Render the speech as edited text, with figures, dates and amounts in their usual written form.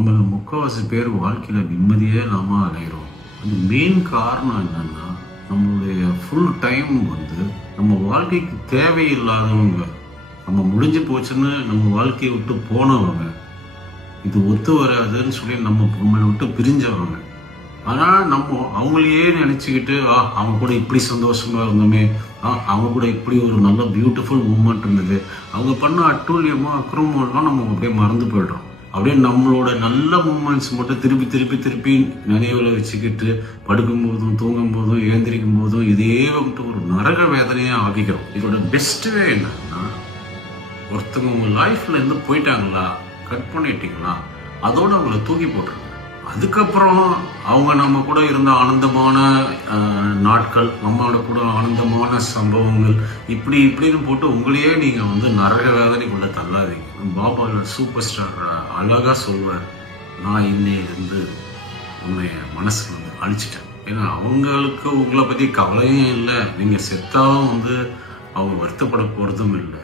நம்ம முக்கால்வாசி பேர் வாழ்க்கையில் நிம்மதியே இல்லாமல் அலைகிறோம். அது மெயின் காரணம் என்னன்னா, நம்மளுடைய ஃபுல் டைம் நம்ம வாழ்க்கைக்கு தேவையில்லாதவங்க, நம்ம முடிஞ்சு போச்சுன்னு நம்ம வாழ்க்கையை விட்டு போனவங்க, இது ஒத்து வராதுன்னு சொல்லி நம்மளை விட்டு பிரிஞ்சவங்க. ஆனால் நம்ம அவங்களையே நினச்சிக்கிட்டு அவங்க கூட இப்படி சந்தோஷமாக இருந்தோமே, அவங்க கூட இப்படி ஒரு நல்ல பியூட்டிஃபுல் மூமெண்ட் இருந்தது, அவங்க பண்ண அட்டூழியமோ அக்கிரமம்லாம் நம்ம அப்படியே மறந்து போய்டுறோம். அப்படியே நம்மளோட நல்ல மூமெண்ட்ஸ் மட்டும் திருப்பி திருப்பி திருப்பி நினைவில் வச்சுக்கிட்டு படுக்கும் போதும் தூங்கும் போதும் ஏந்திரிக்கும் போதும் இதே வந்துட்டு ஒரு நரக வேதனையை ஆகிக்கிறோம். இதோட பெஸ்ட் வே என்னன்னா, ஒருத்தவங்க உங்கள் லைஃப்ல இருந்து போயிட்டாங்களா, கட் பண்ணிட்டீங்களா, அதோட அவங்கள தூக்கி போட்டுருங்க. அதுக்கப்புறம் அவங்க நம்ம கூட இருந்த ஆனந்தமான நாட்கள், நம்மளோட கூட ஆனந்தமான சம்பவங்கள், இப்படி இப்படின்னு போட்டு உங்களையே நீங்கள் நரக வேதனைக்குள்ள தள்ளாதீங்க. பாபா சூப்பர் ஸ்டார் அழகா சொல்வார், நான் இன்னையிலிருந்து உன்னை மனசுல அழிச்சிட்டேன். ஏன்னா அவங்களுக்கு உங்களை பற்றி கவலையும் இல்லை, நீங்கள் செத்தாலும் அவங்க வருத்தப்பட போகிறதும் இல்லை.